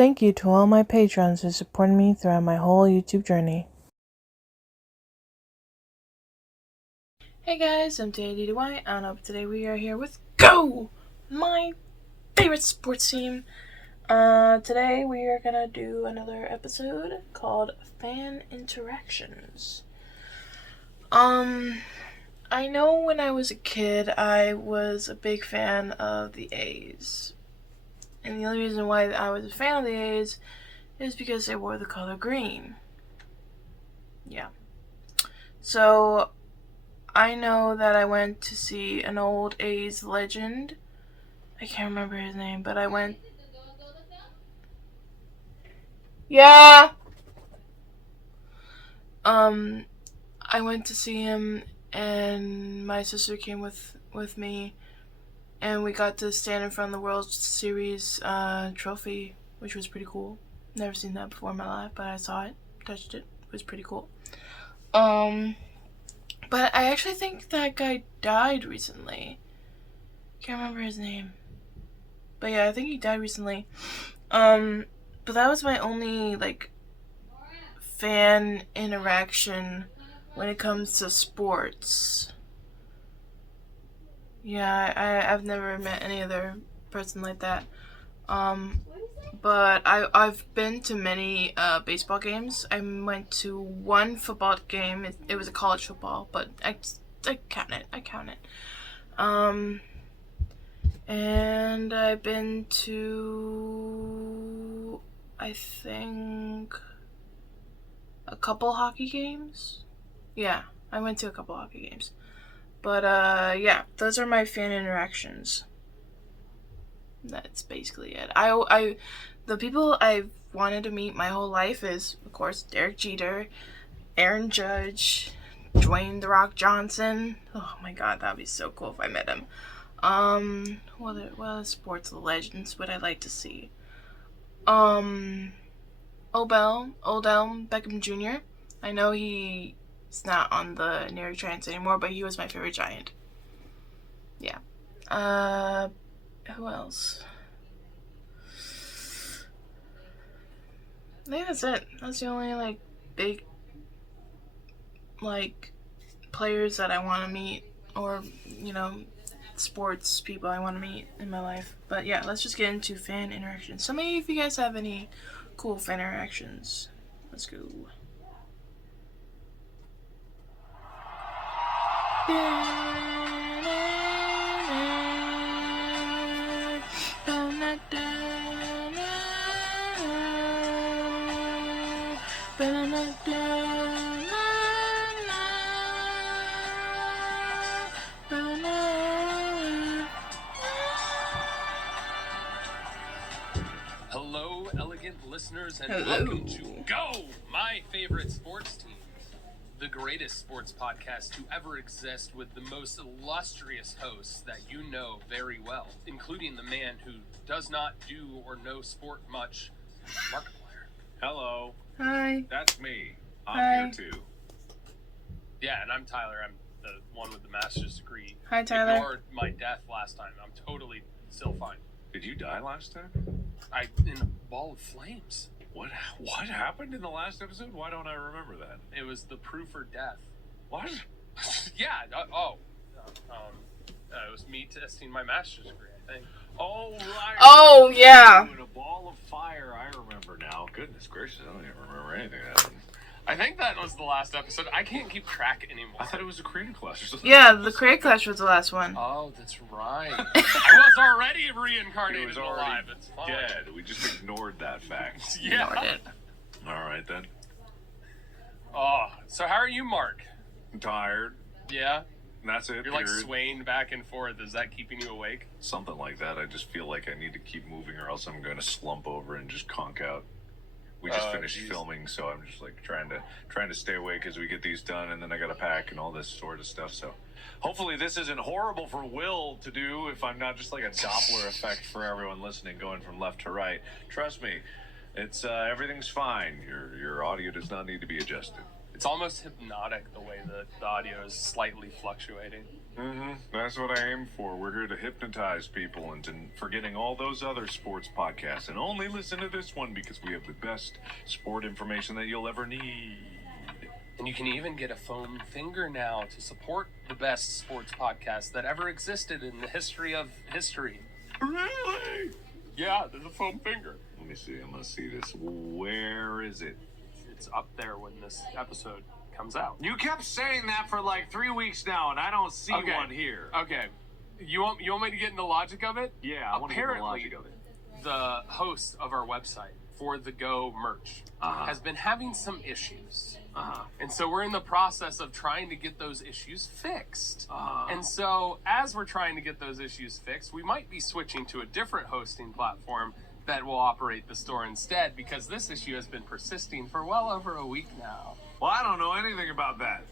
Thank you to all my patrons who supported me throughout my whole YouTube journey. Hey guys, I'm M.A.D.D.Y, and today we are here with GO! My favorite sports team. Today we are gonna do another episode called Fan Interactions. I know when I was a kid, I was a big fan of the A's. And the only reason why I was a fan of the A's is because they wore the color green. Yeah. So, I know that I went to see an old A's legend. I can't remember his name, but I went... Yeah! I went to see him, and my sister came with me, and we got to stand in front of the World Series trophy, which was pretty cool. Never seen that before in my life, but I saw it, touched it. It was pretty cool. But I actually think that guy died recently. Can't remember his name. But yeah, I think he died recently. But that was my only, fan interaction when it comes to sports. Yeah, I've never met any other person like that. But I've been to many baseball games. I went to one football game. It was a college football, but I count it. And I've been to, I think, a couple hockey games. Yeah, I went to a couple hockey games. But yeah, those are my fan interactions. That's basically it. The people I've wanted to meet my whole life is, of course, Derek Jeter, Aaron Judge, Dwayne "The Rock" Johnson. Oh my god, that'd be so cool if I met him. What other sports legends would I like to see? Odell Beckham Jr. I know he's not on the New York Giants anymore, but he was my favorite Giant. Yeah. Who else? I think that's it. That's the only, big, players that I want to meet, or, sports people I want to meet in my life. But yeah, let's just get into fan interactions. So maybe if you guys have any cool fan interactions, let's go. Hello, elegant listeners, and welcome to GO! My favorite sports team. The greatest sports podcast to ever exist, with the most illustrious hosts that you know very well, including the man who does not do or know sport much, Markiplier. Hello. Hi. That's me. I'm Hi. here too. Yeah, and I'm Tyler. I'm the one with the master's degree. Hi, Tyler. Ignored my death last time. I'm totally still fine. Did you die last time? In a ball of flames. What happened in the last episode? Why don't I remember that? It was the proof or death. What? Yeah. It was me testing my master's degree, I think. Oh, right. Oh, yeah. In a ball of fire. I remember now. Goodness gracious, I don't even remember anything that happened. I think that was the last episode. I can't keep track anymore. I thought it was a creative clash or something. Yeah, the Create Clash was the last one. Oh, that's right. I was already reincarnated It was already alive. It's fine. dead. We just ignored that fact. Yeah. Ignored it. All right then. Oh, so how are you, Mark? I'm tired. Yeah? That's it. You're like period. swaying back and forth. Is that keeping you awake? Something like that. I just feel like I need to keep moving, or else I'm going to slump over and just conk out. We just finished filming, so I'm just trying to stay awake as we get these done, and then I got to pack and all this sort of stuff. So hopefully this isn't horrible for Will to do if I'm not just like a Doppler effect for everyone listening, going from left to right. Trust me, it's everything's fine. Your audio does not need to be adjusted. It's almost hypnotic the way that the audio is slightly fluctuating. Mm-hmm. That's what I aim for. We're here to hypnotize people into forgetting all those other sports podcasts and only listen to this one because we have the best sport information that you'll ever need. And you can even get a foam finger now to support the best sports podcast that ever existed in the history of history. Really? Yeah, there's a foam finger. Let me see. I'm going to see this. Where is it? It's up there when this episode comes out. You kept saying that for like 3 weeks now, and I don't see one here. Okay. You want me to get into the logic of it? Yeah, I want to get the logic of it. The host of our website for the Go merch has been having some issues. And so we're in the process of trying to get those issues fixed. And so as we're trying to get those issues fixed, we might be switching to a different hosting platform that will operate the store instead, because this issue has been persisting for well over a week now. Well, I don't know anything about that.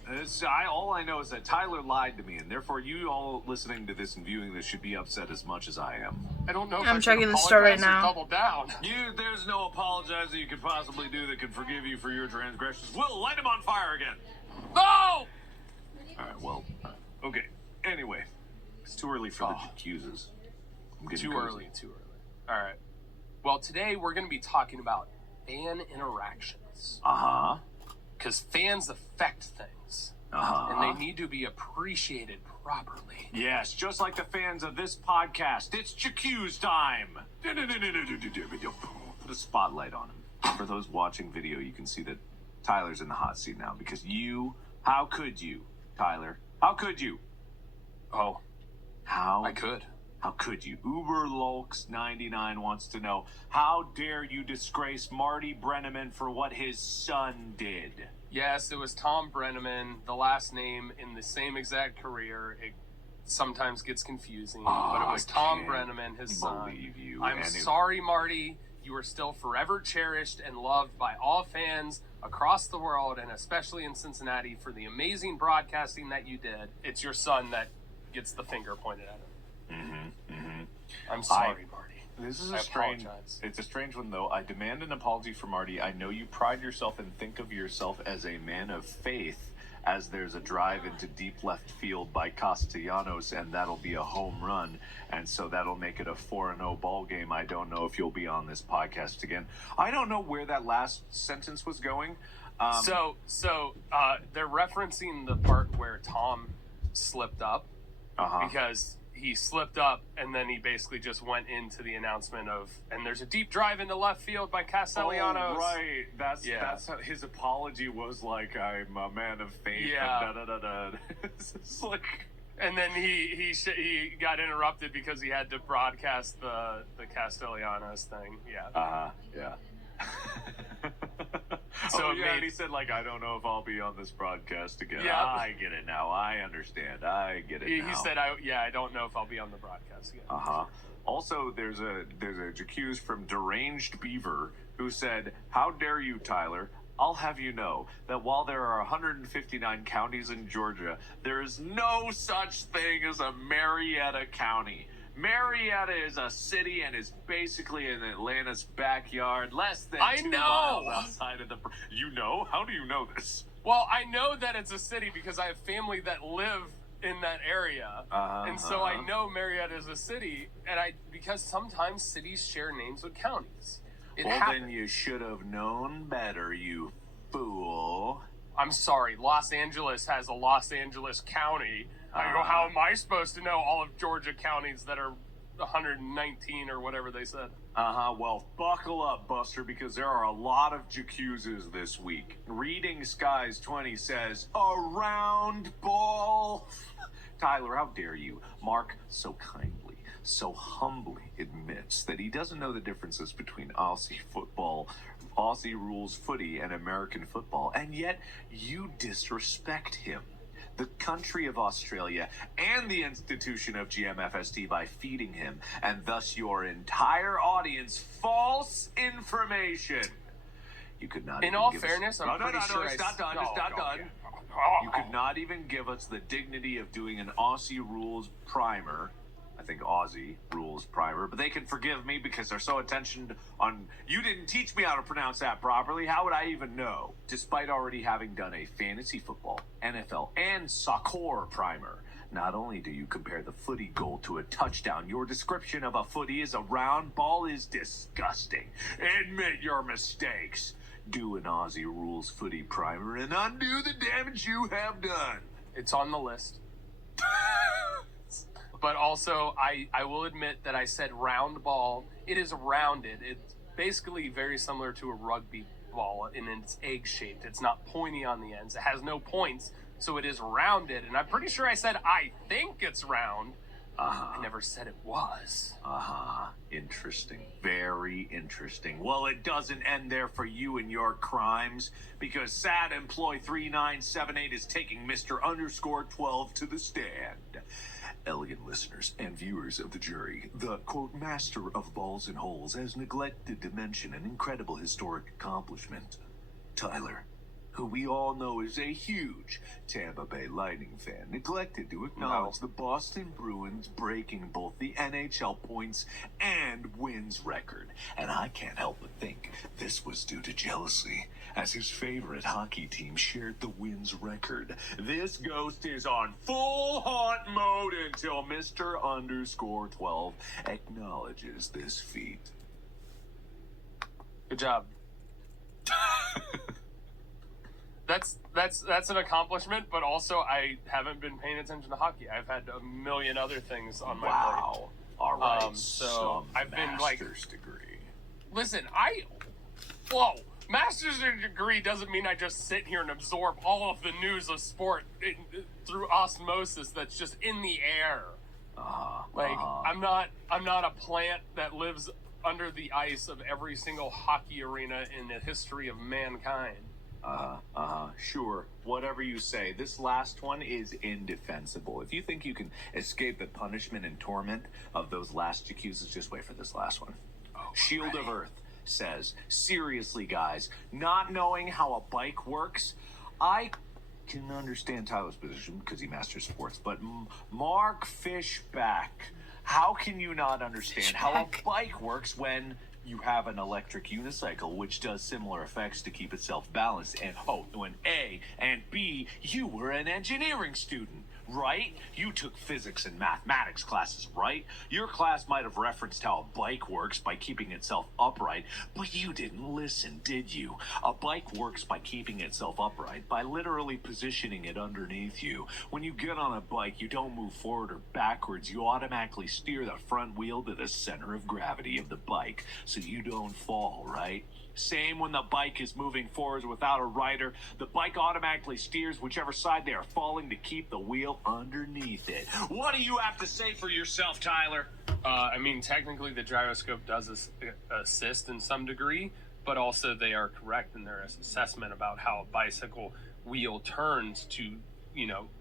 All I know is that Tyler lied to me, and therefore you all listening to this and viewing this should be upset as much as I am. I don't know if I'm checking the store right now. Double down. There's no apologizing you could possibly do that can forgive you for your transgressions. We'll light him on fire again. No! All right, well, okay. Anyway, it's too early for the accuses. I'm getting Too early. All right. Well, today we're going to be talking about fan interactions. Because fans affect things. And they need to be appreciated properly. Yes, just like the fans of this podcast. It's Jacques time. Put a spotlight on him. For those watching video, you can see that Tyler's in the hot seat now because how could you, Tyler? How could you? Oh, I could. How could you? Uberlolks99 wants to know, how dare you disgrace Marty Brenneman for what his son did? Yes, it was Tom Brenneman, the last name in the same exact career. It sometimes gets confusing, but it was Tom Brenneman, his son. You. I'm sorry, Marty. You are still forever cherished and loved by all fans across the world, and especially in Cincinnati, for the amazing broadcasting that you did. It's your son that gets the finger pointed at him. I'm sorry, Marty. It's a strange one, though. I demand an apology for Marty. I know you pride yourself and think of yourself as a man of faith, as there's a drive into deep left field by Castellanos, and that'll be a home run, and so that'll make it a 4-0 ball game. I don't know if you'll be on this podcast again. I don't know where that last sentence was going. So they're referencing the part where Tom slipped up because he slipped up, and then he basically just went into the announcement of, and there's a deep drive into left field by Castellanos. Oh, right. That's how his apology was, like, I'm a man of faith. Yeah. And it's like... And then he got interrupted because he had to broadcast the Castellanos thing. Yeah. Yeah. So and he said, like, I don't know if I'll be on this broadcast again. Yeah. I get it now. I understand. I get it now. He said, I don't know if I'll be on the broadcast again. Also, there's a accused from Deranged Beaver who said, how dare you, Tyler? I'll have you know that while there are 159 counties in Georgia, there is no such thing as a Marietta County. Marietta is a city and is basically in Atlanta's backyard, less than 2 miles outside of the... You know? How do you know this? Well, I know that it's a city because I have family that live in that area. And so I know Marietta is a city, and because sometimes cities share names with counties. Then you should have known better, you fool. I'm sorry, Los Angeles has a Los Angeles County. I go, how am I supposed to know all of Georgia counties that are 119 or whatever they said? Well, buckle up, Buster, because there are a lot of Jacuzzes this week. Reading Skies 20 says, a round ball. Tyler, how dare you? Mark so kindly, so humbly admits that he doesn't know the differences between Aussie football, Aussie rules footy, and American football, and yet you disrespect him, the country of Australia, and the institution of GMFSD by feeding him, and thus your entire audience, false information. You could not. In all fairness, I'm pretty sure it's not done. It's not done. You could not even give us the dignity of doing an Aussie rules primer I think Aussie rules primer, but they can forgive me because they're so attentioned on, you didn't teach me how to pronounce that properly. How would I even know? Despite already having done a fantasy football, NFL, and soccer primer, not only do you compare the footy goal to a touchdown, your description of a footy as a round ball is disgusting. Admit your mistakes. Do an Aussie rules footy primer and undo the damage you have done. It's on the list. But also, I will admit that I said round ball. It is rounded. It's basically very similar to a rugby ball in its egg-shaped. It's not pointy on the ends. It has no points, so it is rounded. And I'm pretty sure I said I think it's round. I never said it was. Interesting. Very interesting. Well, it doesn't end there for you and your crimes, because sad employee 3978 is taking Mr. Underscore 12 to the stand. Elegant listeners and viewers of the jury, the, quote, master of balls and holes has neglected to mention an incredible historic accomplishment. Tyler, who we all know is a huge Tampa Bay Lightning fan, neglected to acknowledge the Boston Bruins breaking both the NHL points and wins record. And I can't help but think this was due to jealousy, as his favorite hockey team shared the wins record. This ghost is on full haunt mode until Mr. Underscore 12 acknowledges this feat. Good job. That's an accomplishment, but also I haven't been paying attention to hockey. I've had a million other things on my plate. Wow. All right. So I've been like, master's degree. Listen, master's degree doesn't mean I just sit here and absorb all of the news of sport through osmosis that's just in the air. I'm not a plant that lives under the ice of every single hockey arena in the history of mankind. Sure. Whatever you say. This last one is indefensible. If you think you can escape the punishment and torment of those last accuses, just wait for this last one. Shield of Earth says, seriously, guys, not knowing how a bike works, I can understand Tyler's position because he masters sports, but Mark Fishback, how can you not understand how a bike works when you have an electric unicycle, which does similar effects to keep itself balanced? And when A and B, you were an engineering student, right? You took physics and mathematics classes, right? Your class might have referenced how a bike works by keeping itself upright, but you didn't listen, did you? A bike works by keeping itself upright, by literally positioning it underneath you. When you get on a bike, you don't move forward or backwards. You automatically steer the front wheel to the center of gravity of the bike so you don't fall, right? Same when the bike is moving forwards without a rider. The bike automatically steers whichever side they are falling to keep the wheel underneath it. What do you have to say for yourself, Tyler? I mean, technically the gyroscope does assist in some degree, but also they are correct in their assessment about how a bicycle wheel turns to,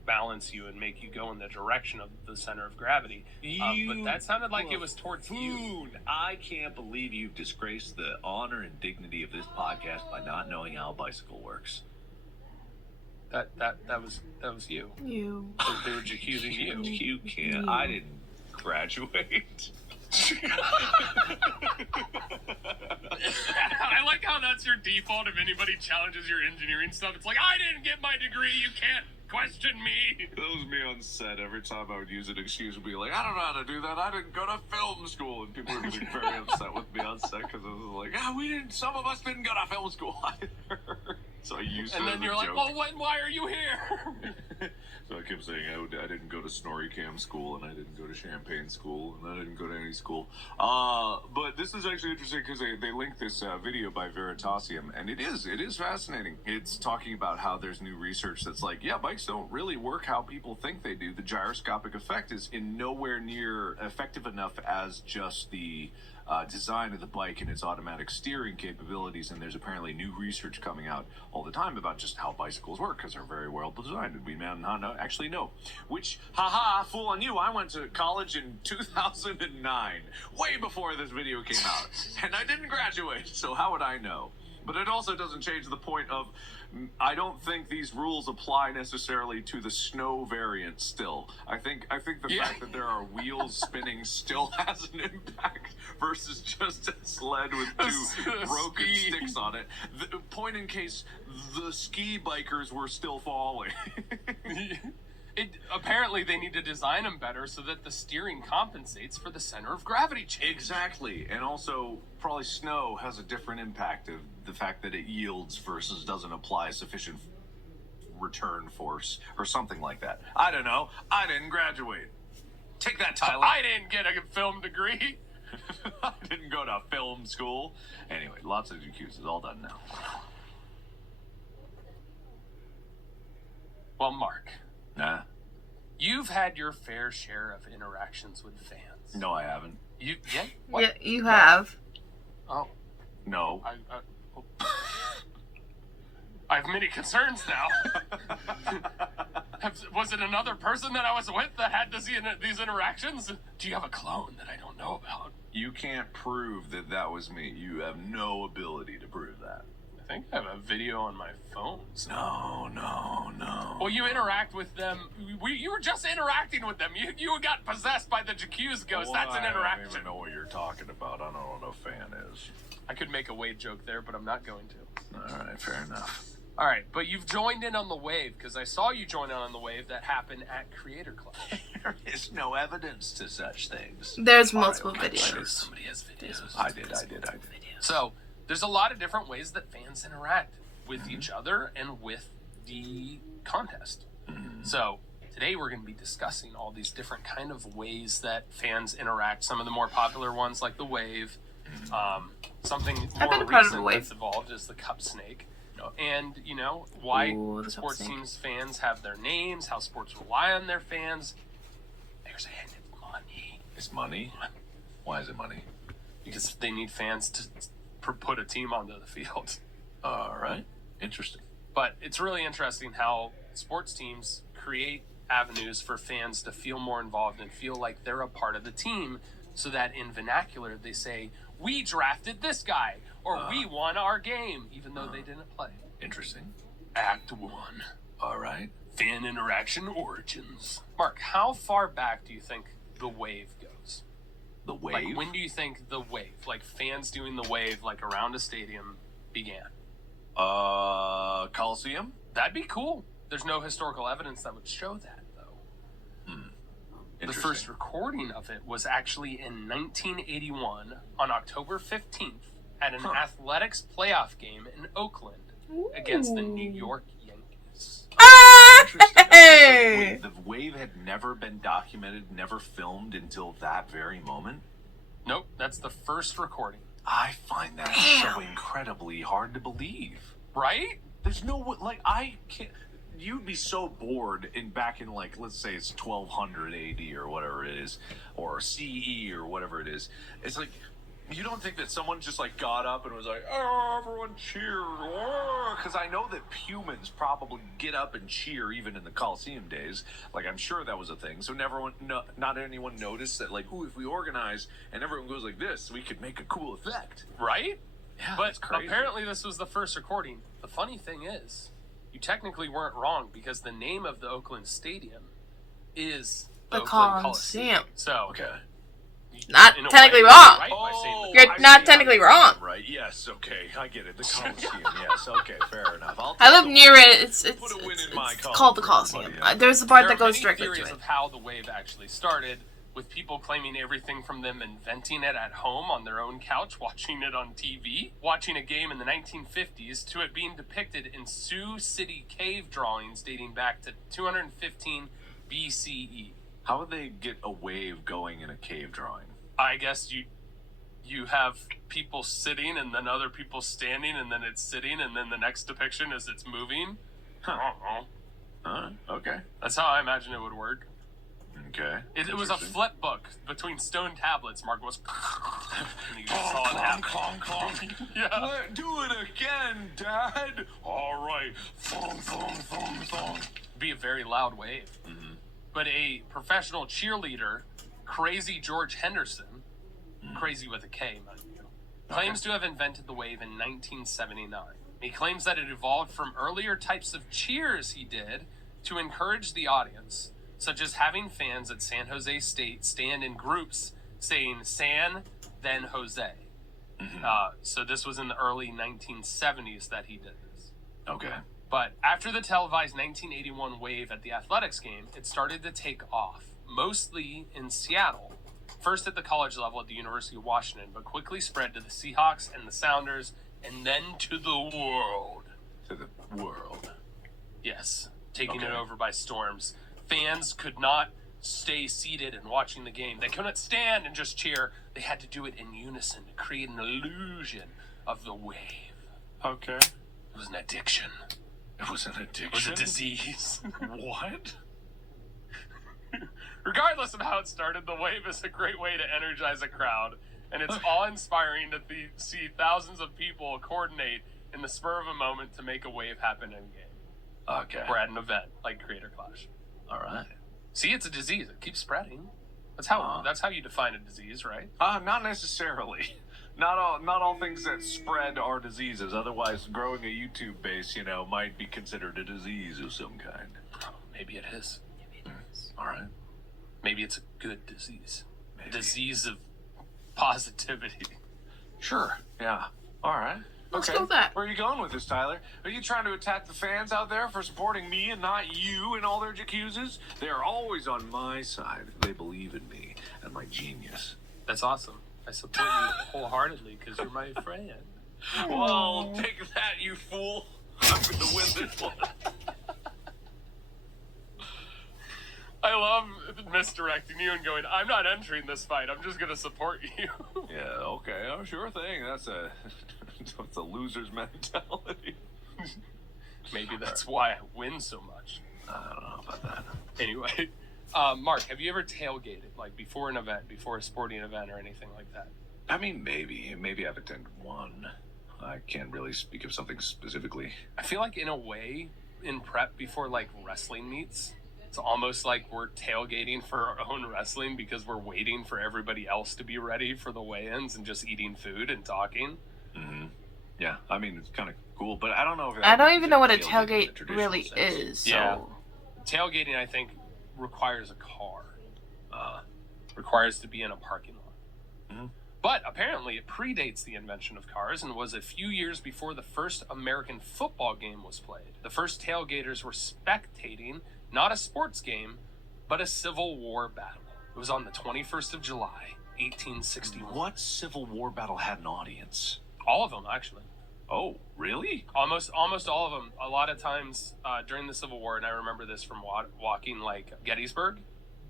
balance you and make you go in the direction of the center of gravity. But that sounded like it was towards you. I can't believe you've disgraced the honor and dignity of this podcast by not knowing how a bicycle works. That was you. You. They were accusing you. You can't. I didn't graduate. I like how that's your default if anybody challenges your engineering stuff. It's like, I didn't get my degree, you can't question me. That was me on set. Every time I would use an excuse and be like, I don't know how to do that. I didn't go to film school. And people were getting very upset with me on set because I was like, some of us didn't go to film school either. So I used it. And then you're like, well, why are you here? So I kept saying I didn't go to Snorri Cam school, and I didn't go to Champagne school, and I didn't go to any school. But this is actually interesting because they linked this video by Veritasium, and it is fascinating. It's talking about how there's new research that's like, yeah, bikes don't really work how people think they do. The gyroscopic effect is in nowhere near effective enough as just the design of the bike and its automatic steering capabilities, and there's apparently new research coming out all the time about just how bicycles work because they're very well designed, and we may not actually know. Which, fool on you, I went to college in 2009, way before this video came out, and I didn't graduate, so how would I know? But it also doesn't change the point of, I don't think these rules apply necessarily to the snow variant still. I think the fact that there are wheels spinning still has an impact versus just a sled with two broken sticks on it. The point in case the ski bikers were still falling. Apparently they need to design them better so that the steering compensates for the center of gravity change. Exactly. And also, probably snow has a different impact of the fact that it yields versus doesn't apply sufficient return force or something like that. I don't know. I didn't graduate. Take that, Tyler. I didn't get a film degree. I didn't go to film school. Anyway, lots of GQs. It's all done now. Well, Mark. Nah. You've had your fair share of interactions with fans. No, I haven't. Yeah? What? Yeah, you have. Oh. No. I have many concerns now. Was it another person that I was with that had these interactions? Do you have a clone that I don't know about? You can't prove that was me. You have no ability to prove that. I think I have a video on my phone. So. No. Well, you interact with them. You were just interacting with them. You got possessed by the Jacuz ghost. That's an interaction. I don't even know what you're talking about. I don't know what a fan is. I could make a Wade joke there, but I'm not going to. All right, fair enough. All right, but you've joined in on the wave because I saw you join in on the wave that happened at Creator Club. There is no evidence to such things. There's multiple videos. Sure somebody has videos. I did. So there's a lot of different ways that fans interact with each other and with the contest. So today we're going to be discussing all these different kind of ways that fans interact. Some of the more popular ones like the wave. Something more recent that's evolved is the cup snake. And, why sports teams fans have their names, how sports rely on their fans. There's a hint, it's money. It's money? Why is it money? Because they need fans to put a team onto the field. All right. Interesting. But it's really interesting how sports teams create avenues for fans to feel more involved and feel like they're a part of the team, so that in vernacular they say, we drafted this guy, or we won our game, even though they didn't play. Interesting. Act 1. All right. Fan interaction origins. Mark, how far back do you think the wave goes? The wave? Like, when do you think the wave, like fans doing the wave, like around a stadium, began? Coliseum? That'd be cool. There's no historical evidence that would show that, though. The first recording of it was actually in 1981 on October 15th at an athletics playoff game in Oakland against the New York Yankees. Hey! The wave had never been documented, never filmed until that very moment? Nope, that's the first recording. I find that so incredibly hard to believe. Right? There's no, I can't... You'd be so bored back in let's say it's 1200 AD or whatever it is, or CE or whatever it is. It's like, you don't think that someone just got up and was like, oh, everyone cheer, because I know that humans probably get up and cheer even in the Coliseum days. I'm sure that was a thing. So not anyone noticed that if we organize and everyone goes like this, we could make a cool effect, right? Yeah, but that's crazy. Apparently this was the first recording. The funny thing is, you technically weren't wrong because the name of the Oakland Stadium is the Oakland Coliseum. So, okay. Not technically wrong. Right, you're not technically wrong. Right, yes, okay, I get it. The Coliseum, yes, okay, fair enough. I live near it. It's called the Coliseum. There's the part that goes directly to it. There are many theories of how the wave actually started, with people claiming everything from them inventing it at home on their own couch, watching it on TV, watching a game in the 1950s, to it being depicted in Sioux City cave drawings dating back to 215 BCE. How would they get a wave going in a cave drawing? I guess you have people sitting and then other people standing and then it's sitting and then the next depiction is it's moving. I don't know. Okay. That's how I imagine it would work. Okay. It was a flip book between stone tablets. Mark was... and you just saw it happen. Clong. Yeah. Do it again, Dad. All right. Thong. Be a very loud wave. Mm-hmm. But a professional cheerleader, Crazy George Henderson, crazy with a K, mind you, claims to have invented the wave in 1979. He claims that it evolved from earlier types of cheers he did to encourage the audience, such as having fans at San Jose State stand in groups saying San, then Jose. So this was in the early 1970s that he did this. Okay. But after the televised 1981 wave at the athletics game, it started to take off, mostly in Seattle. First at the college level at the University of Washington, but quickly spread to the Seahawks and the Sounders, and then to the world. To the world. Yes, taking it over by storms. Fans could not stay seated and watching the game. They couldn't stand and just cheer. They had to do it in unison to create an illusion of the wave. Okay. It was an addiction. It was an addiction? It was a disease. What? Regardless of how it started, the wave is a great way to energize a crowd, and it's awe-inspiring to see thousands of people coordinate in the spur of a moment to make a wave happen in game. Okay. Or at an event like Creator Clash. All right. See, it's a disease. It keeps spreading. That's how you define a disease, right? Not necessarily. Not all things that spread are diseases. Otherwise, growing a YouTube base, might be considered a disease of some kind. Oh, maybe it is. All right. Maybe it's a good disease. Maybe. A disease of positivity. Sure. Yeah. All right. Let's go with that. Where are you going with this, Tyler? Are you trying to attack the fans out there for supporting me and not you in all their jacuzzas? They're always on my side. They believe in me and my genius. That's awesome. I support you wholeheartedly because you're my friend. Well, take that, you fool. I'm going to win this one. I love misdirecting you and going, I'm not entering this fight. I'm just going to support you. Yeah, okay. Oh, sure thing. That's a loser's mentality. Maybe that's why I win so much. I don't know about that. Anyway, Mark, have you ever tailgated, like before an event, before a sporting event or anything like that? I mean, maybe I've attended one. I can't really speak of something specifically. I feel like in a way, in prep before like wrestling meets, it's almost like we're tailgating for our own wrestling because we're waiting for everybody else to be ready for the weigh-ins and just eating food and talking. Mm-hmm. Yeah, I mean, it's kind of cool, but I don't know if I don't even know what a tailgate really is. So. Yeah. Tailgating, I think, requires a car. Requires to be in a parking lot. Mm-hmm. But apparently it predates the invention of cars and was a few years before the first American football game was played. The first tailgaters were spectating not a sports game, but a Civil War battle. It was on the 21st of July, 1861. What Civil War battle had an audience? All of them, actually. Oh, really? Almost all of them. A lot of times during the Civil War, and I remember this from walking like Gettysburg,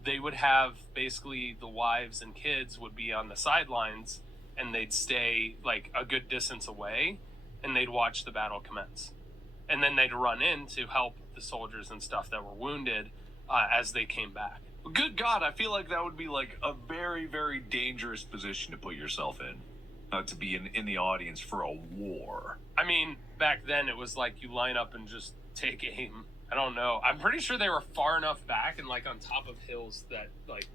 they would have basically the wives and kids would be on the sidelines and they'd stay like a good distance away and they'd watch the battle commence. And then they'd run in to help the soldiers and stuff that were wounded as they came back. Good God, I feel like that would be like a very, very dangerous position to put yourself in. To be in the audience for a war. I mean, back then it was like you line up and just take aim. I don't know. I'm pretty sure they were far enough back and like on top of hills that like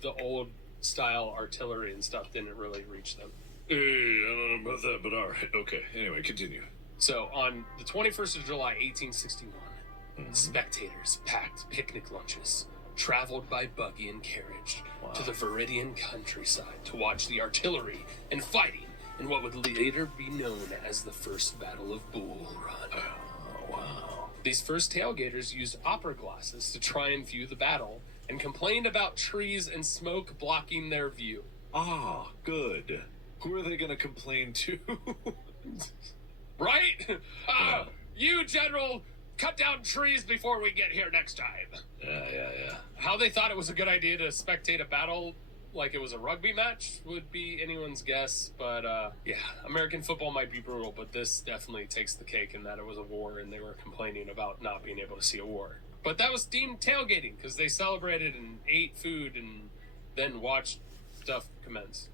the old style artillery and stuff didn't really reach them. Hey, I don't know about that, but all right. Okay. Anyway, continue. So on the 21st of July, 1861, spectators packed picnic lunches, traveled by buggy and carriage to the Viridian countryside to watch the artillery and fighting in what would later be known as the First Battle of Bull Run. Oh, wow. These first tailgaters used opera glasses to try and view the battle and complained about trees and smoke blocking their view. Ah, good. Who are they going to complain to? Right? You, General, cut down trees before we get here next time. Yeah. How they thought it was a good idea to spectate a battle like it was a rugby match would be anyone's guess, but yeah, American football might be brutal, but this definitely takes the cake in that it was a war and they were complaining about not being able to see a war. But that was deemed tailgating because they celebrated and ate food and then watched stuff commence.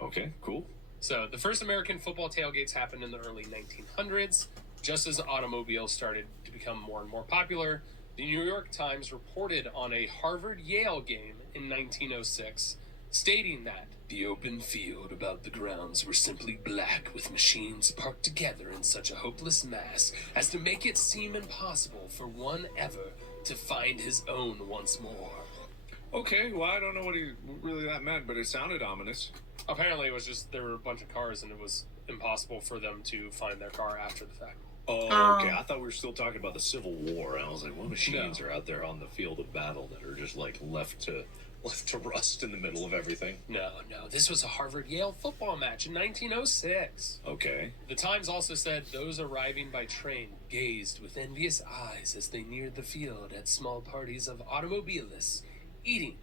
Okay, cool. So the first American football tailgates happened in the early 1900s, just as automobiles started to become more and more popular. The New York Times reported on a Harvard-Yale game in 1906 stating that the open field about the grounds were simply black with machines parked together in such a hopeless mass as to make it seem impossible for one ever to find his own once more. Okay, well, I don't know what he really that meant, but it sounded ominous. Apparently, it was just there were a bunch of cars and it was impossible for them to find their car after the fact. Oh, okay. I thought we were still talking about the Civil War, and I was like, what machines are out there on the field of battle that are just like left to rust in the middle of everything? No. This was a Harvard-Yale football match in 1906. Okay. The Times also said those arriving by train gazed with envious eyes as they neared the field at small parties of automobilists eating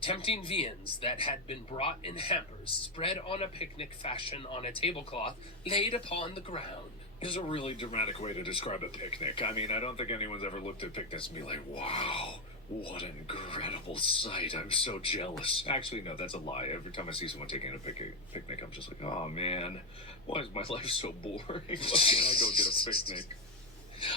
tempting viands that had been brought in hampers, spread on a picnic fashion on a tablecloth laid upon the ground. This is a really dramatic way to describe a picnic. I mean, I don't think anyone's ever looked at picnics and be like, wow, what an incredible sight. I'm so jealous. Actually, no, that's a lie. Every time I see someone taking a picnic, I'm just like, oh, man, why is my life so boring? Why can't I go get a picnic?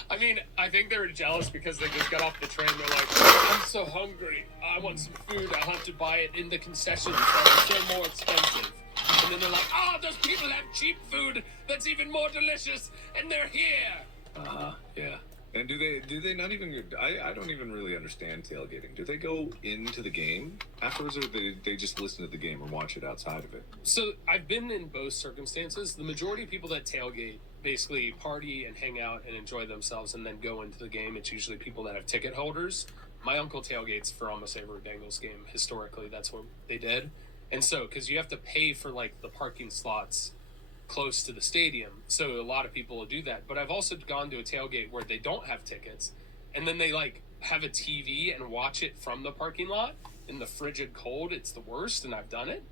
I mean, I think they were jealous because they just got off the train. They're like, I'm so hungry. I want some food. I'll have to buy it in the concessions that are so more expensive. And then they're like, oh, those people have cheap food that's even more delicious, and they're here. Yeah. And do they not even, I don't even really understand tailgating. Do they go into the game afterwards, or they just listen to the game or watch it outside of it? So I've been in both circumstances. The majority of people that tailgate basically party and hang out and enjoy themselves and then go into the game. It's usually people that have ticket holders. My uncle tailgates for almost every Bengals game. Historically, that's what they did. And so, because you have to pay for like the parking slots close to the stadium, so a lot of people will do that. But I've also gone to a tailgate where they don't have tickets, and then they like have a TV and watch it from the parking lot in the frigid cold. It's the worst, and I've done it.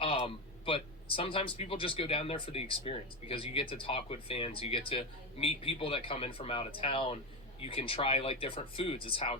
But sometimes people just go down there for the experience because you get to talk with fans, you get to meet people that come in from out of town. You can try like different foods. It's how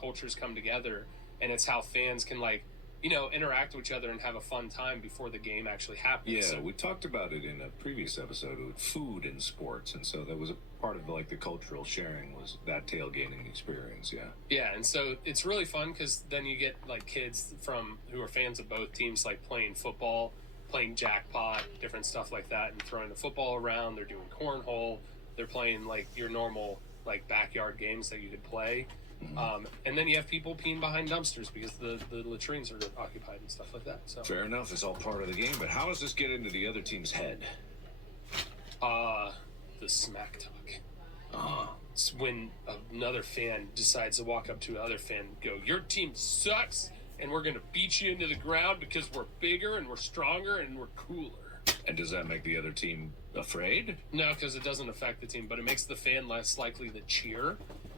cultures come together, and it's how fans can like, you know, interact with each other and have a fun time before the game actually happens. Yeah, so, we talked about it in a previous episode with food in sports, and so that was a part of like the cultural sharing was that tailgating experience. Yeah, and so it's really fun because then you get like kids from who are fans of both teams like playing football, playing jackpot, different stuff like that, and throwing the football around. They're doing cornhole. They're playing like your normal like backyard games that you could play. And then you have people peeing behind dumpsters because the latrines are occupied and stuff like that. So Fair enough, it's all part of the game, but how does this get into the other team's head? The smack talk. It's when another fan decides to walk up to another fan and go, your team sucks, and we're going to beat you into the ground because we're bigger and we're stronger and we're cooler. And does that make the other team afraid? No, because it doesn't affect the team, but it makes the fan less likely to cheer,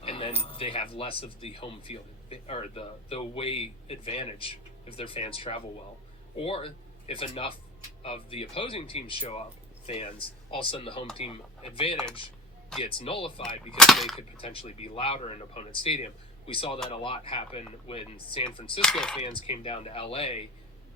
and then they have less of the home field or the away advantage if their fans travel well. Or if enough of the opposing teams show up, fans, all of a sudden the home team advantage gets nullified because they could potentially be louder in opponent stadium. We saw that a lot happen when San Francisco fans came down to LA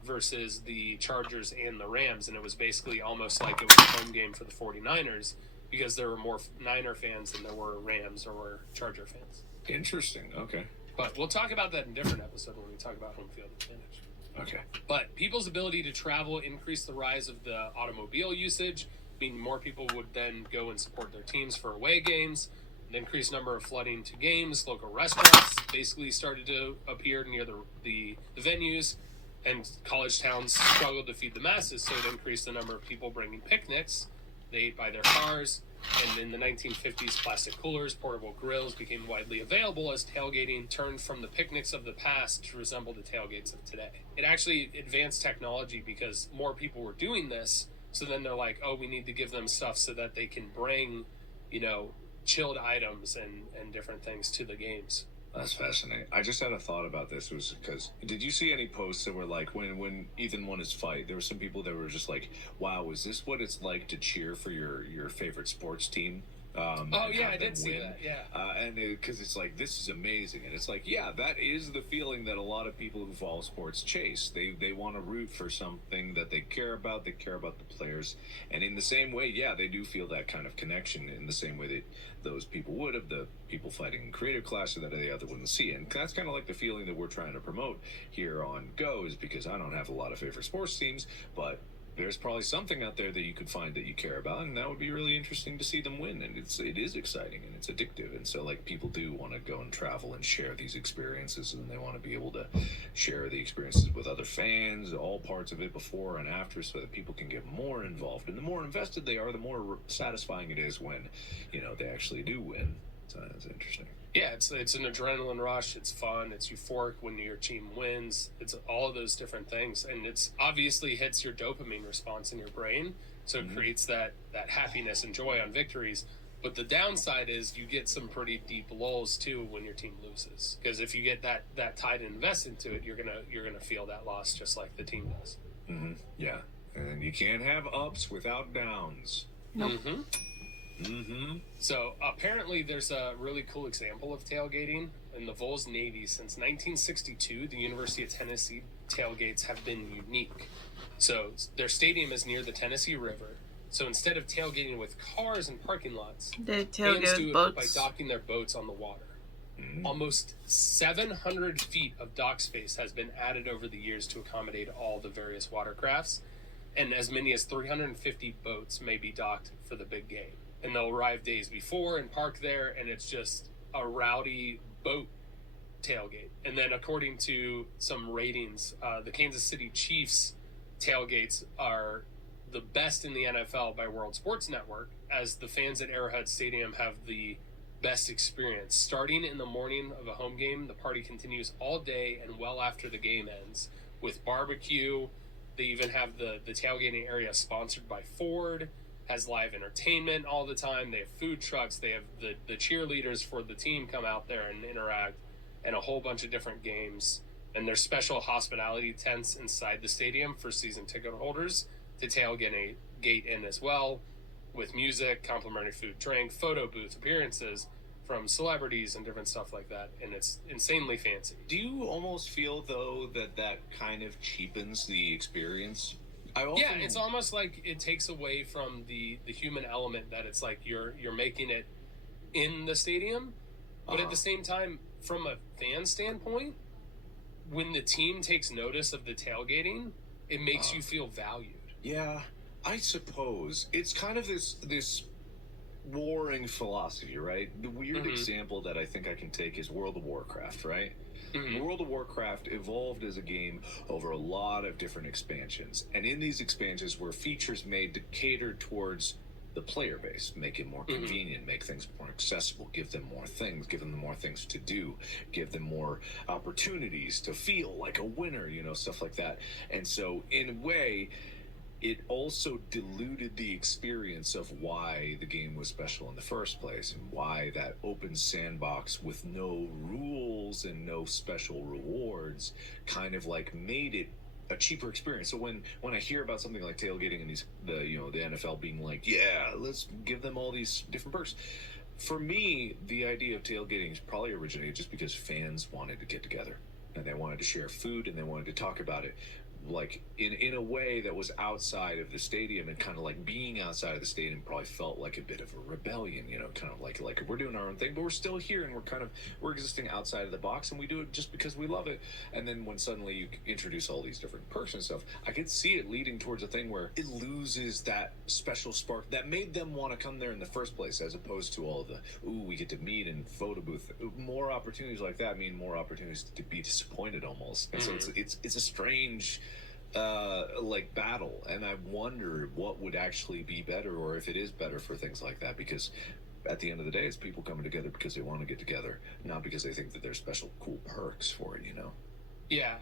versus the Chargers and the Rams, and it was basically almost like it was a home game for the 49ers because there were more Niner fans than there were Rams or Charger fans. Interesting, okay. But we'll talk about that in a different episode when we talk about home field advantage. Okay. But people's ability to travel increased the rise of the automobile usage, meaning more people would then go and support their teams for away games. The increased number of flooding to games, local restaurants basically started to appear near the venues, and college towns struggled to feed the masses, so it increased the number of people bringing picnics. They ate by their cars, and in the 1950s, plastic coolers, portable grills became widely available as tailgating turned from the picnics of the past to resemble the tailgates of today. It actually advanced technology because more people were doing this, so then they're like, oh, we need to give them stuff so that they can bring, you know, chilled items and different things to the games. That's fascinating. I just had a thought about this was because did you see any posts that were like when Ethan won his fight, there were some people that were just like, wow, is this what it's like to cheer for your favorite sports team? Oh yeah, I did see that. Yeah, and because it's like, this is amazing, and it's like, yeah, that is the feeling that a lot of people who follow sports chase. They want to root for something that they care about. They care about the players, and in the same way, yeah, they do feel that kind of connection in the same way that those people would of the people fighting in creative class, or that the other wouldn't see. And that's kind of like the feeling that we're trying to promote here on Go, is because I don't have a lot of favorite sports teams, but there's probably something out there that you could find that you care about, and that would be really interesting to see them win. And it is exciting, and it's addictive, and so like people do want to go and travel and share these experiences, and they want to be able to share the experiences with other fans, all parts of it before and after, so that people can get more involved. And the more invested they are, the more satisfying it is when they actually do win. So that's interesting. Yeah, it's an adrenaline rush. It's fun. It's euphoric when your team wins. It's all of those different things, and it's obviously hits your dopamine response in your brain, so it creates that happiness and joy on victories. But the downside is you get some pretty deep lulls too when your team loses, because if you get that tied and invest into it, you're gonna feel that loss just like the team does. Yeah, and you can't have ups without downs. Nope. So apparently there's a really cool example of tailgating in the Vols Navy. Since 1962, the University of Tennessee tailgates have been unique. So their stadium is near the Tennessee River. So instead of tailgating with cars and parking lots, They fans tailgate do it boats. by docking their boats on the water. Almost 700 feet of dock space has been added over the years to accommodate all the various watercrafts, and as many as 350 boats may be docked for the big game. And they'll arrive days before and park there, and it's just a rowdy boat tailgate. And then according to some ratings, the Kansas City Chiefs tailgates are the best in the NFL by World Sports Network, as the fans at Arrowhead Stadium have the best experience. Starting in the morning of a home game, the party continues all day and well after the game ends, with barbecue. They even have the tailgating area sponsored by Ford, has live entertainment all the time. They have food trucks. They have the cheerleaders for the team come out there and interact, and a whole bunch of different games. And there's special hospitality tents inside the stadium for season ticket holders to tailgate in as well, with music, complimentary food, drink, photo booth appearances from celebrities and different stuff like that. And it's insanely fancy. Do you almost feel, though, that kind of cheapens the experience? Yeah, it's almost like it takes away from the human element, that it's like you're making it in the stadium, but at the same time, from a fan standpoint, when the team takes notice of the tailgating, it makes you feel valued. Yeah, I suppose it's kind of this warring philosophy, right? The weird example that I think I can take is World of Warcraft, right? World of Warcraft evolved as a game over a lot of different expansions, and in these expansions were features made to cater towards the player base, make it more convenient, make things more accessible, give them more things, give them more things to do, give them more opportunities to feel like a winner, stuff like that. And so in a way, it also diluted the experience of why the game was special in the first place, and why that open sandbox with no rules and no special rewards kind of like made it a cheaper experience. So when I hear about something like tailgating and the NFL being like, yeah, let's give them all these different perks. For me, the idea of tailgating is probably originated just because fans wanted to get together, and they wanted to share food, and they wanted to talk about it, like in a way that was outside of the stadium, and kind of like being outside of the stadium probably felt like a bit of a rebellion, kind of like we're doing our own thing, but we're still here, and we're existing outside of the box, and we do it just because we love it. And then when suddenly you introduce all these different perks and stuff, I could see it leading towards a thing where it loses that special spark that made them want to come there in the first place, as opposed to all the we get to meet in photo booth. More opportunities like that mean more opportunities to be disappointed almost. And so it's a strange battle, and I wonder what would actually be better, or if it is better for things like that, because at the end of the day, it's people coming together because they want to get together, not because they think that there's special cool perks for it, Yeah,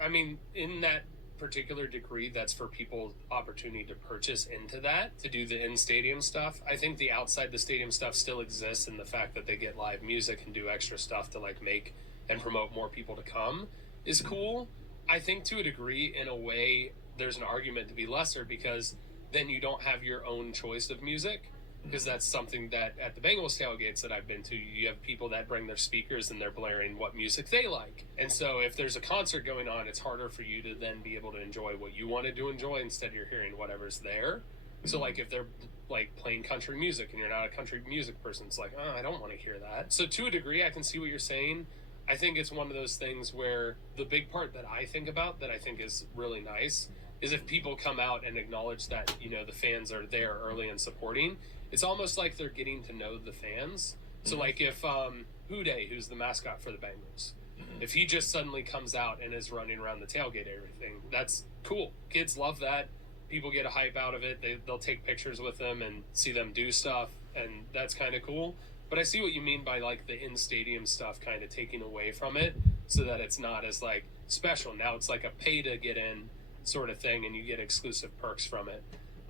I mean, in that particular degree, that's for people's opportunity to purchase into that, to do the in-stadium stuff. I think the outside the stadium stuff still exists, in the fact that they get live music and do extra stuff to like make and promote more people to come is cool. I think to a degree, in a way, there's an argument to be lesser, because then you don't have your own choice of music. because that's something that at the Bengals tailgates that I've been to, you have people that bring their speakers and they're blaring what music they like. And so if there's a concert going on, it's harder for you to then be able to enjoy what you wanted to enjoy. Instead, you're hearing whatever's there. So like if they're like playing country music and you're not a country music person, it's like, oh, I don't want to hear that. So to a degree, I can see what you're saying. I think it's one of those things where the big part that I think about that I think is really nice is if people come out and acknowledge that, the fans are there early and supporting. It's almost like they're getting to know the fans. So like if M.A.D.D.Y, who's the mascot for the Bengals, if he just suddenly comes out and is running around the tailgate and everything, that's cool. Kids love that. People get a hype out of it. They'll take pictures with them and see them do stuff, and that's kind of cool. But I see what you mean by like the in-stadium stuff kind of taking away from it so that it's not as like special. Now it's like a pay to get in sort of thing and you get exclusive perks from it.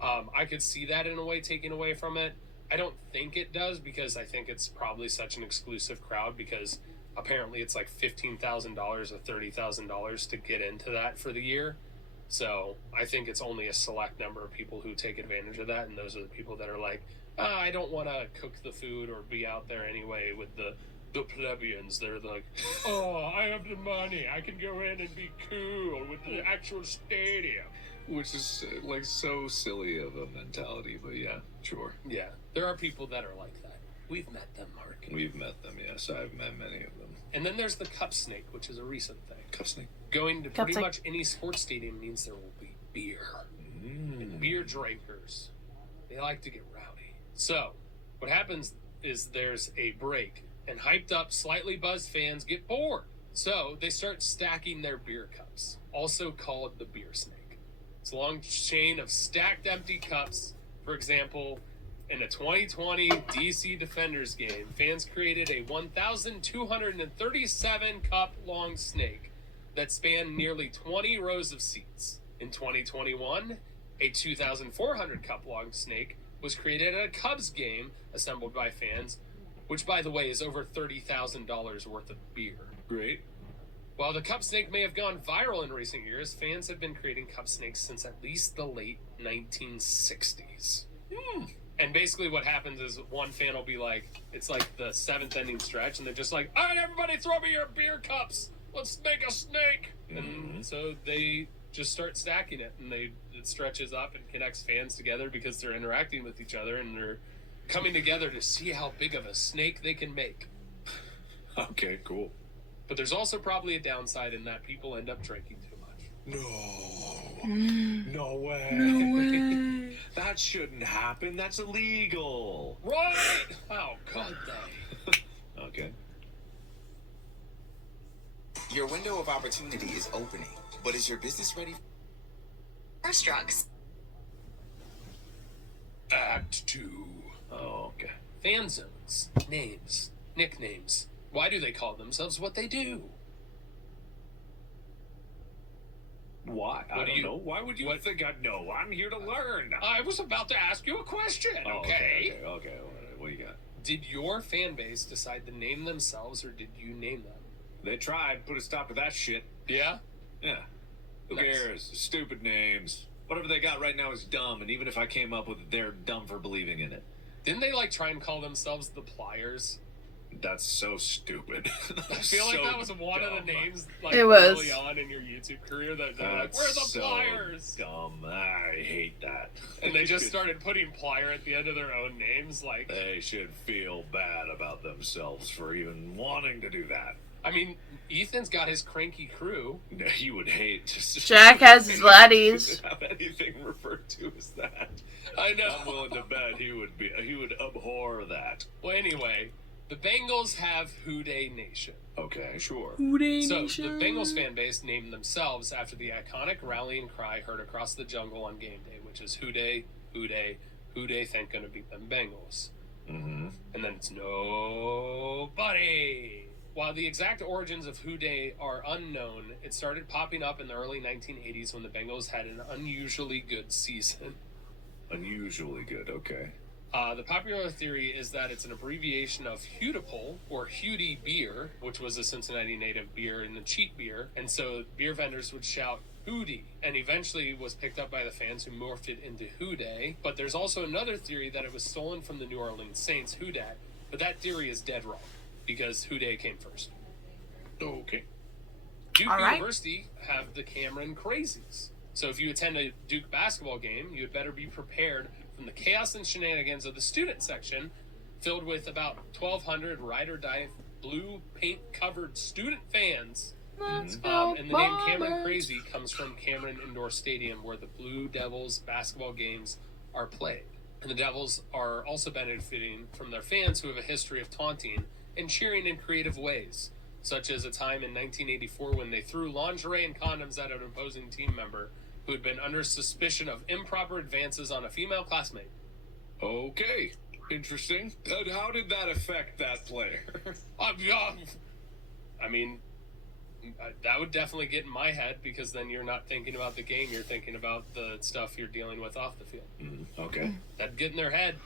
I could see that in a way taking away from it. I don't think it does because I think it's probably such an exclusive crowd because apparently it's like $15,000 or $30,000 to get into that for the year. So I think it's only a select number of people who take advantage of that, and those are the people that are like, I don't want to cook the food or be out there anyway with the plebeians. They're like, oh, I have the money. I can go in and be cool with the actual stadium. Which is like so silly of a mentality, but yeah, sure. Yeah, there are people that are like that. We've met them, Mark. We've met them, yes. I've met many of them. And then there's the cup snake, which is a recent thing. Cup snake? Going to pretty much any sports stadium means there will be beer. And beer drinkers, they like to get rowdy. So, what happens is there's a break, and hyped up, slightly buzzed fans get bored. So, they start stacking their beer cups, also called the beer snake. It's a long chain of stacked empty cups. For example, in a 2020 DC Defenders game, fans created a 1,237 cup long snake that spanned nearly 20 rows of seats. In 2021, a 2,400 cup long snake was created at a Cubs game assembled by fans, which, by the way, is over $30,000 worth of beer. Great. While the cup snake may have gone viral in recent years, fans have been creating cup snakes since at least the late 1960s. And basically what happens is one fan will be like, it's like the 7th inning stretch, and they're just like, all right, everybody throw me your beer cups. Let's make a snake. And so they just start stacking it, and it stretches up and connects fans together because they're interacting with each other, and they're coming together to see how big of a snake they can make. Okay, cool. But there's also probably a downside in that people end up drinking too much. No way. No way. That shouldn't happen. That's illegal. Right? Oh, God, they. Okay. Your window of opportunity is opening, but is your business ready? First drugs. Act 2. Oh, okay. Fan zones. Names. Nicknames. Why do they call themselves what they do? Why? I don't know. Why would you think I'd know? I'm here to learn. I was about to ask you a question, Oh, okay? Okay. What do you got? Did your fan base decide to name themselves, or did you name them? They tried. Put a stop to that shit. Yeah? Yeah. Who Nice. cares? Stupid names. Whatever they got right now is dumb, and even if I came up with it, they're dumb for believing in it. Didn't they, try and call themselves the Pliers? That's so stupid. I feel like that was one of the names, It was. early on in your YouTube career that they're like, That's we're the so Pliers! dumb. I hate that. And they just started putting Plier at the end of their own names, They should feel bad about themselves for even wanting to do that. I mean, Ethan's got his cranky crew. No, he would hate to Jack has his laddies. have anything referred to as that. I know. I'm willing to bet he would abhor that. Well, anyway, the Bengals have M.A.D.D.Y Nation. Okay, sure. So the Bengals fan base named themselves after the iconic rallying cry heard across the jungle on game day, which is M.A.D.D.Y, M.A.D.D.Y, M.A.D.D.Y think gonna beat them Bengals. Mm-hmm. And then it's nobody. While the exact origins of M.A.D.D.Y are unknown, it started popping up in the early 1980s when the Bengals had an unusually good season. Unusually good, okay. The popular theory is that it's an abbreviation of Hudipol, or Hudi beer, which was a Cincinnati native beer and a cheap beer. And so beer vendors would shout Hootie, and eventually was picked up by the fans who morphed it into Houday. But there's also another theory that it was stolen from the New Orleans Saints, Houdat, but that theory is dead wrong, because Houday came first. Okay. Duke All right. University have the Cameron Crazies. So if you attend a Duke basketball game, you had better be prepared from the chaos and shenanigans of the student section, filled with about 1,200 ride-or-die blue paint-covered student fans. Let's go And the name Cameron Bombers. Crazy comes from Cameron Indoor Stadium, where the Blue Devils basketball games are played. And the Devils are also benefiting from their fans who have a history of taunting and cheering in creative ways, such as a time in 1984 when they threw lingerie and condoms at an opposing team member who had been under suspicion of improper advances on a female classmate. Okay. Interesting. How did that affect that player? I mean, that would definitely get in my head, because then you're not thinking about the game, you're thinking about the stuff you're dealing with off the field. Okay. That'd get in their head.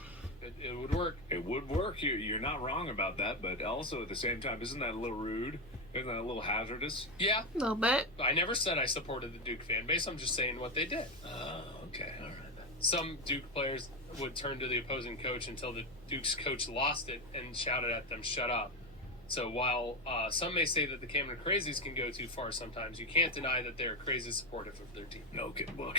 It would work. It would work. You're not wrong about that, but also at the same time, isn't that a little rude? Isn't that a little hazardous? Yeah. A little bit. I never said I supported the Duke fan base. I'm just saying what they did. Okay. All right. Some Duke players would turn to the opposing coach until the Duke's coach lost it and shouted at them, "Shut up." So while some may say that the Cameron Crazies can go too far sometimes, you can't deny that they're crazy supportive of their team. Okay, well,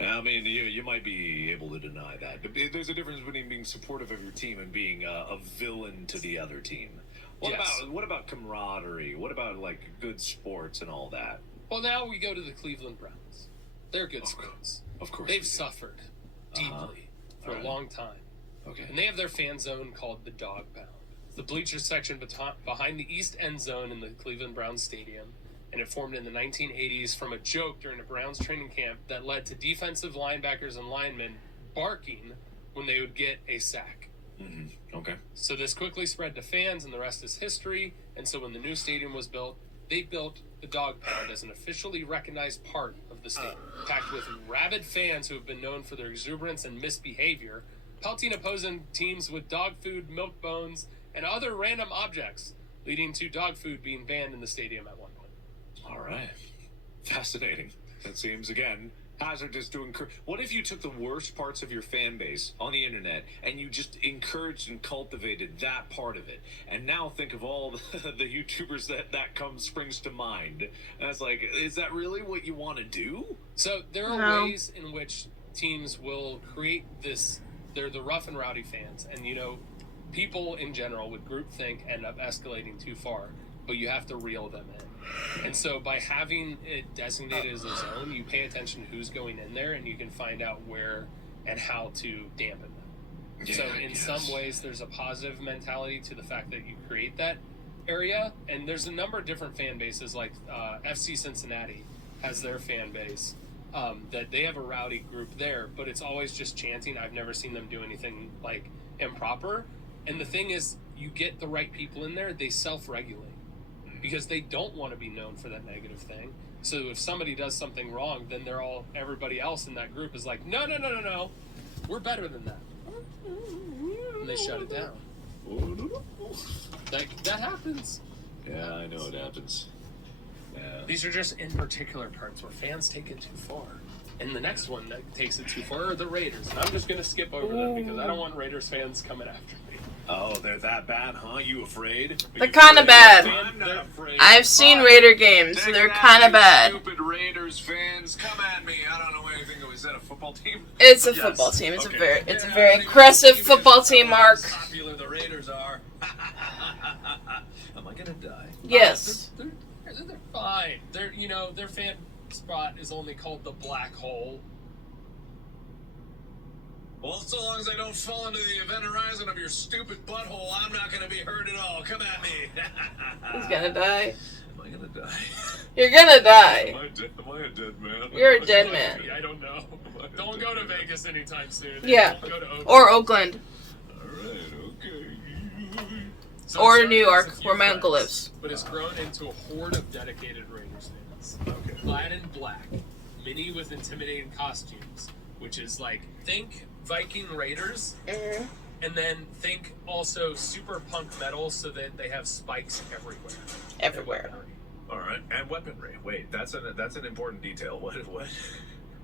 I mean, you might be able to deny that, but there's a difference between being supportive of your team and being a villain to the other team. What about camaraderie? What about, like, good sports and all that? Well, now we go to the Cleveland Browns. They're good sports. Of course. They've suffered deeply for a long time. Okay. And they have their fan zone called the Dog Pound. The bleacher section behind the east end zone in the Cleveland Browns Stadium, and it formed in the 1980s from a joke during a Browns training camp that led to defensive linebackers and linemen barking when they would get a sack. Okay. So this quickly spread to fans, and the rest is history. And so when the new stadium was built, they built the Dog Pound as an officially recognized part of the stadium, packed with rabid fans who have been known for their exuberance and misbehavior, pelting opposing teams with dog food, milk bones, and other random objects, leading to dog food being banned in the stadium at one point. All right. Fascinating. That seems, again, hazardous to encourage. What if you took the worst parts of your fan base on the internet and you just encouraged and cultivated that part of it? And now think of all the YouTubers that springs to mind. And it's like, is that really what you want to do? So there are ways in which teams will create this. They're the rough and rowdy fans. And, people in general with groupthink end up escalating too far, but you have to reel them in. And so by having it designated as a zone, you pay attention to who's going in there, and you can find out where and how to dampen them. Yeah, So in some ways, there's a positive mentality to the fact that you create that area. And there's a number of different fan bases, like FC Cincinnati has their fan base. That they have a rowdy group there, but it's always just chanting. I've never seen them do anything like improper. And the thing is, you get the right people in there, they self-regulate because they don't want to be known for that negative thing. So if somebody does something wrong, then everybody else in that group is like, no, we're better than that. And they shut it down. That happens. Yeah, I know it happens. Yeah. These are just in particular parts where fans take it too far. And the next one that takes it too far are the Raiders. And I'm just going to skip over them because I don't want Raiders fans coming after me. Oh, they're that bad, huh? You afraid? They're kind of bad. I'm not afraid. I've seen Raider games. They're kind of bad. Stupid Raiders fans, come at me. I don't know anything. Is that a football team? It's a football team. It's a very aggressive football team, Mark. How popular the Raiders are. Am I gonna die? Yes. They're fine. Their fan spot is only called the Black Hole. Well, so long as I don't fall into the event horizon of your stupid butthole, I'm not gonna be hurt at all. Come at me. He's gonna die. Am I gonna die? You're gonna die. Am I a dead man? You're a dead man. I don't know. Don't go to Vegas anytime soon. Yeah. Don't go to Oakland. Or Oakland. Alright, okay. So Or it started New York, as a few where my uncle friends, lives. But it's grown into a horde of dedicated Raiders fans. Okay. Clad in black, many with intimidating costumes, which is like, think Viking Raiders, and then think also super punk metal so that they have spikes everywhere. Everywhere. All right, and weaponry. Wait, that's an important detail. What?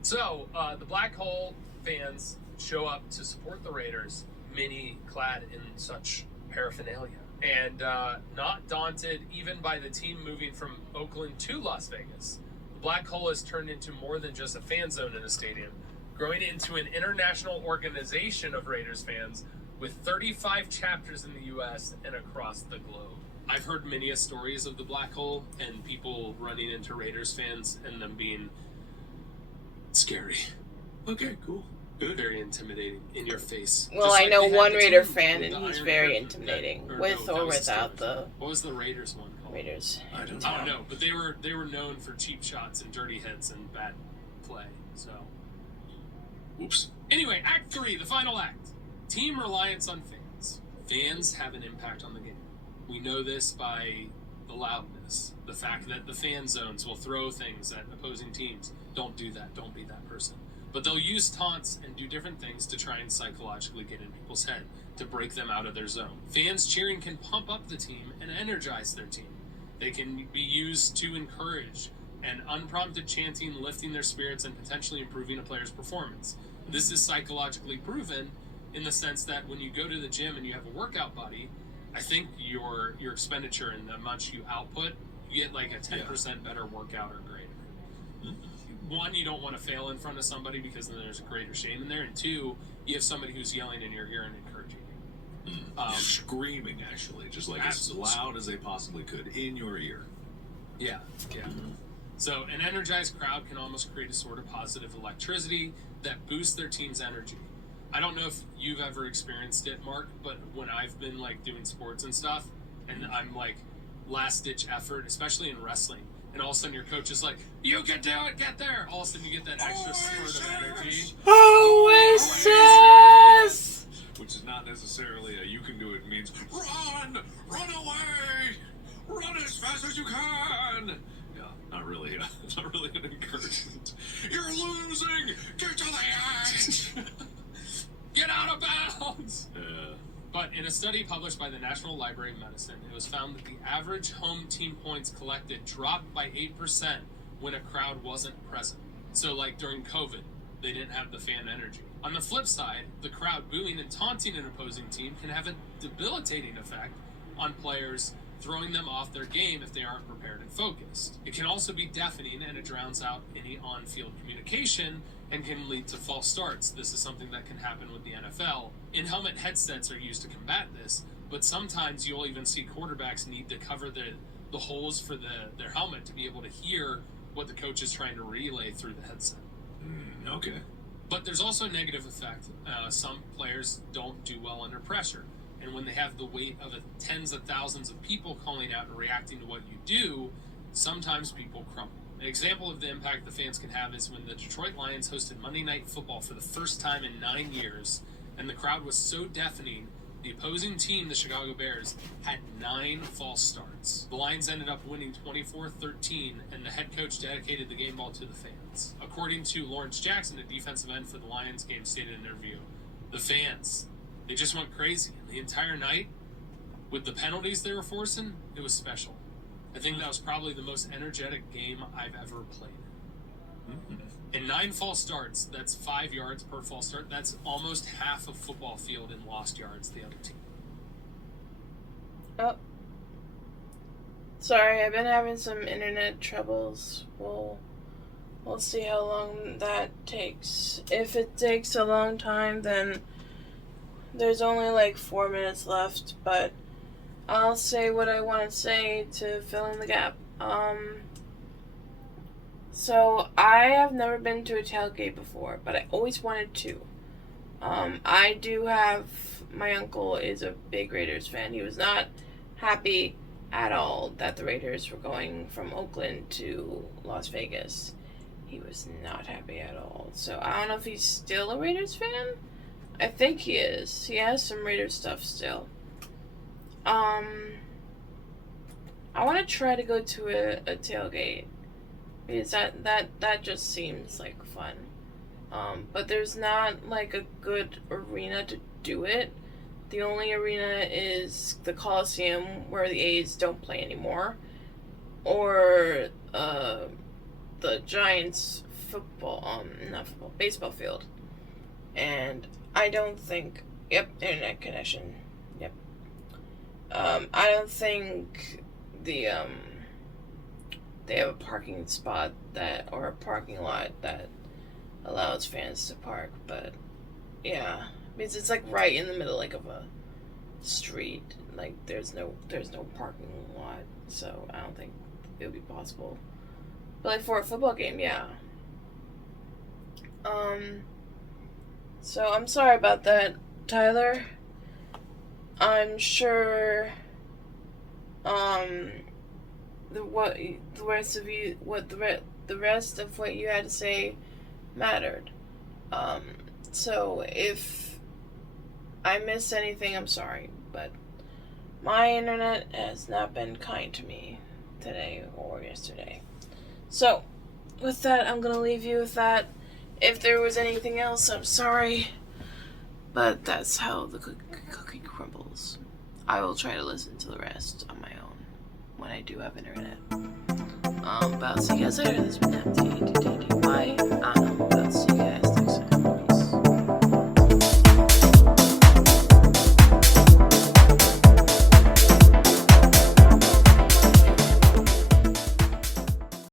So, the Black Hole fans show up to support the Raiders, many clad in such paraphernalia. And not daunted even by the team moving from Oakland to Las Vegas, the Black Hole has turned into more than just a fan zone in a stadium, growing into an international organization of Raiders fans with 35 chapters in the U.S. and across the globe. I've heard many stories of the Black Hole and people running into Raiders fans and them being scary. Okay, cool. Good. Very intimidating, in your face. Well, Just I like know they had one the Raider team fan, with and the he's Iron very Curtain intimidating, that- with that or was without Steelers. the What was the Raiders one called? Raiders. I don't I don't know, but they were known for cheap shots and dirty hits and bad play. So, Oops. anyway, Act 3, the final act. Team reliance on fans. Fans have an impact on the game. We know this by the loudness, the fact that the fan zones will throw things at opposing teams. Don't do that. Don't be that person. But they'll use taunts and do different things to try and psychologically get in people's head, to break them out of their zone. Fans cheering can pump up the team and energize their team. They can be used to encourage, and unprompted chanting lifting their spirits and potentially improving a player's performance. This is psychologically proven in the sense that when you go to the gym and you have a workout buddy, I think your expenditure and the much you output, you get like a 10% better workout or greater. One, you don't want to fail in front of somebody because then there's a greater shame in there, and two, you have somebody who's yelling in your ear and encouraging you. Screaming, actually, just like absolutely. as loud as they possibly could in your ear. Yeah. So an energized crowd can almost create a sort of positive electricity that boosts their team's energy. I don't know if you've ever experienced it, Mark, but when I've been like doing sports and stuff, and I'm like last ditch effort, especially in wrestling, and all of a sudden your coach is like, "You can do it, get there!" All of a sudden you get that extra spurt of energy. Oasis! Which is not necessarily a you can do it. It means run away, run as fast as you can. Yeah, not really an encouragement. You're losing. Get to the edge. Get out of bounds! Yeah. But in a study published by the National Library of Medicine, it was found that the average home team points collected dropped by 8% when a crowd wasn't present. So like during COVID, they didn't have the fan energy. On the flip side, the crowd booing and taunting an opposing team can have a debilitating effect on players, throwing them off their game if they aren't prepared and focused. It can also be deafening, and it drowns out any on-field communication and can lead to false starts. This is something that can happen with the NFL. In-helmet headsets are used to combat this, but sometimes you'll even see quarterbacks need to cover the holes for their helmet to be able to hear what the coach is trying to relay through the headset. Okay. But there's also a negative effect. Some players don't do well under pressure. And when they have the weight of tens of thousands of people calling out and reacting to what you do, sometimes people crumble. An example of the impact the fans can have is when the Detroit Lions hosted Monday Night Football for the first time in 9 years, and the crowd was so deafening, the opposing team, the Chicago Bears, had 9 false starts. The Lions ended up winning 24-13, and the head coach dedicated the game ball to the fans. According to Lawrence Jackson, a defensive end for the Lions game, stated in an interview, the fans, they just went crazy. And the entire night, with the penalties they were forcing, it was special. I think that was probably the most energetic game I've ever played. And 9 false starts, that's 5 yards per false start. That's almost half of football field in lost yards the other team. Oh. Sorry, I've been having some internet troubles. We'll see how long that takes. If it takes a long time, then there's only like 4 minutes left, but I'll say what I want to say to fill in the gap. So I have never been to a tailgate before, but I always wanted to. I do have, my uncle is a big Raiders fan. He was not happy at all that the Raiders were going from Oakland to Las Vegas. He was not happy at all. So I don't know if he's still a Raiders fan. I think he is. He has some Raiders stuff still. I want to try to go to a tailgate because that just seems like fun. But there's not like a good arena to do it. The only arena is the Coliseum where the A's don't play anymore. or the Giants baseball field. And I don't think, internet connection, I don't think they have a parking spot or a parking lot that allows fans to park, but yeah, because it's like right in the middle like of a street, like there's no parking lot, so I don't think it would be possible. But like for a football game, yeah. So I'm sorry about that, Tyler. I'm sure the rest of what you had to say mattered. So if I missed anything, I'm sorry, but my internet has not been kind to me today or yesterday. So with that, I'm gonna leave you with that. If there was anything else, I'm sorry, but that's how the cookie crumbles. I will try to listen to the rest on my own when I do have internet. But I'll see you guys later. This has been M.A.D.D.Y.